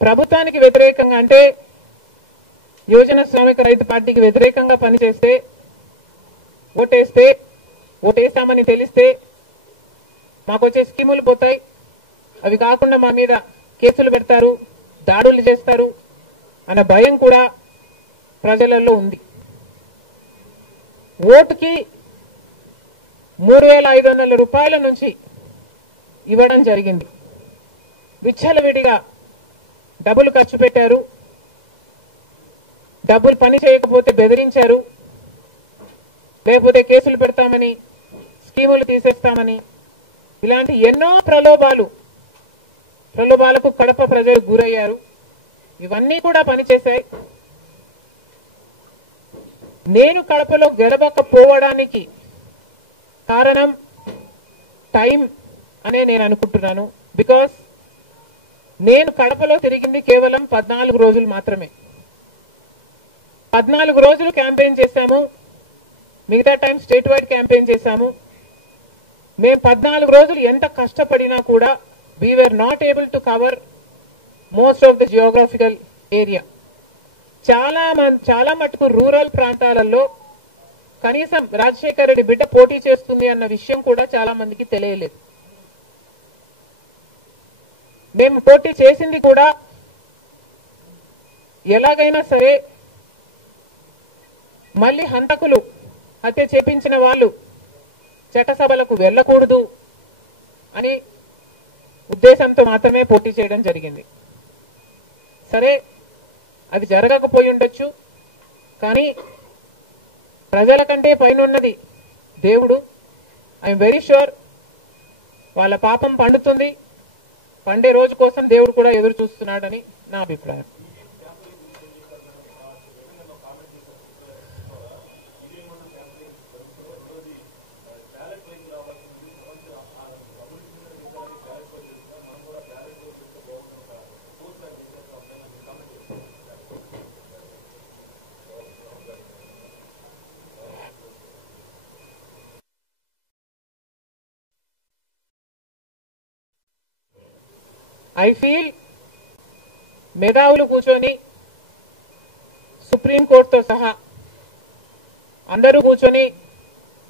ప్రభుత్వానికి వ్యతిరేకంగా అంటే యువజన శ్రామిక రైతు పార్టీకి వ్యతిరేకంగా పనిచేస్తే ఓటేస్తామని తెలిస్తే మాకు వచ్చే స్కీములు పోతాయి, అవి కాకుండా మా మీద కేసులు పెడతారు, దాడులు చేస్తారు అన్న భయం కూడా ప్రజలలో ఉంది. ఓటుకి 3,500 రూపాయల నుంచి ఇవ్వడం జరిగింది. విచ్చలవిడిగా డబ్బులు ఖర్చు పెట్టారు, డబ్బులు పని చేయకపోతే బెదిరించారు, లేకపోతే కేసులు పెడతామని, స్కీములు తీసేస్తామని, ఇలాంటి ఎన్నో ప్రలోభాలకు కడప ప్రజలు గురయ్యారు. ఇవన్నీ కూడా పనిచేశాయి. నేను కడపలో గెలవకపోవడానికి కారణం టైం అనే నేను అనుకుంటున్నాను. బికాస్ నేను కడపలో తిరిగింది కేవలం 14 రోజులు మాత్రమే. 14 రోజులు క్యాంపెయిన్ చేశాము, మిగతా టైం స్టేట్ వైడ్ క్యాంపెయిన్ చేశాము. మేము 14 రోజులు ఎంత కష్టపడినా కూడా we were not able to cover most of the geographical area. చాలా మటుకు రూరల్ ప్రాంతాలలో కనీసం రాజశేఖర రెడ్డి బిడ్డ పోటీ చేస్తుంది అన్న విషయం కూడా చాలా మందికి తెలియలేదు. మేము పోటీ చేసింది కూడా ఎలాగైనా సరే మళ్ళీ హంతకులు, హత్య చేపించిన వాళ్ళు చట్టసభలకు వెళ్ళకూడదు అని ఉద్దేశంతో మాత్రమే పోటీ చేయడం జరిగింది. సరే, అది జరగకపోయి ఉండొచ్చు, కానీ ప్రజల కంటే పైనున్నది దేవుడు. ఐఎమ్ వెరీ ష్యూర్ వాళ్ళ పాపం పండుతుంది, పండే రోజు కోసం దేవుడు కూడా ఎదురు చూస్తున్నాడని నా అభిప్రాయం. ఐ ఫీల్ మేధావులు కూర్చొని సుప్రీంకోర్టుతో సహా అందరూ కూర్చొని,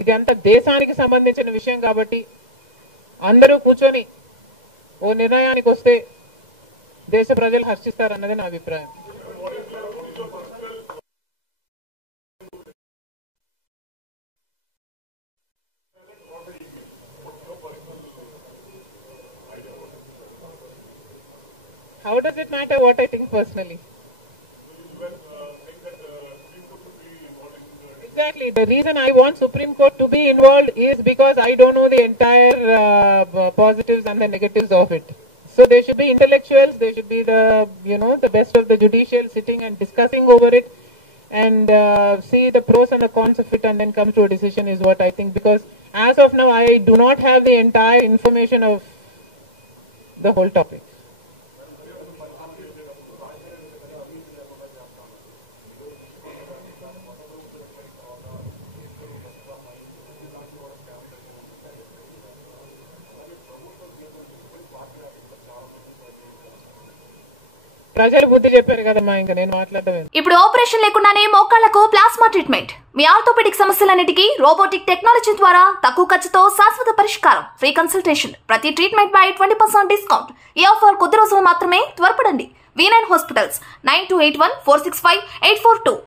ఇది అంత దేశానికి సంబంధించిన విషయం కాబట్టి అందరూ కూర్చొని ఓ నిర్ణయానికి వస్తే దేశ ప్రజలు హర్షిస్తారన్నది నా అభిప్రాయం. How does it matter what I think personally? Exactly. The reason I want Supreme Court to be involved is because I don't know the entire positives and the negatives of it. So there should be intellectuals, there should be the best of the judicial sitting and discussing over it and see the pros and the cons of it and then come to a decision is what I think. Because as of now, I do not have the entire information of the whole topic. ప్రజలు బుద్ధి చెప్పారు కదమ్మా, ఇంకా నేను మాట్లాడమే. ఇప్పుడు operation లేకుండానే మోకాళ్లకు plasma treatment. మీ orthopaedic సమస్యలన్నిటికీ రోబోటిక్ టెక్నాలజీ ద్వారా తక్కువ ఖర్చుతో శాశ్వత పరిష్కారం. Free consultation. ప్రతి ట్రీట్మెంట్ పై 20% డిస్కౌంట్. ఈ ఆఫర్ కొద్ది రోజులు మాత్రమే. త్వరపడండి. V9 hospitals 9281465842.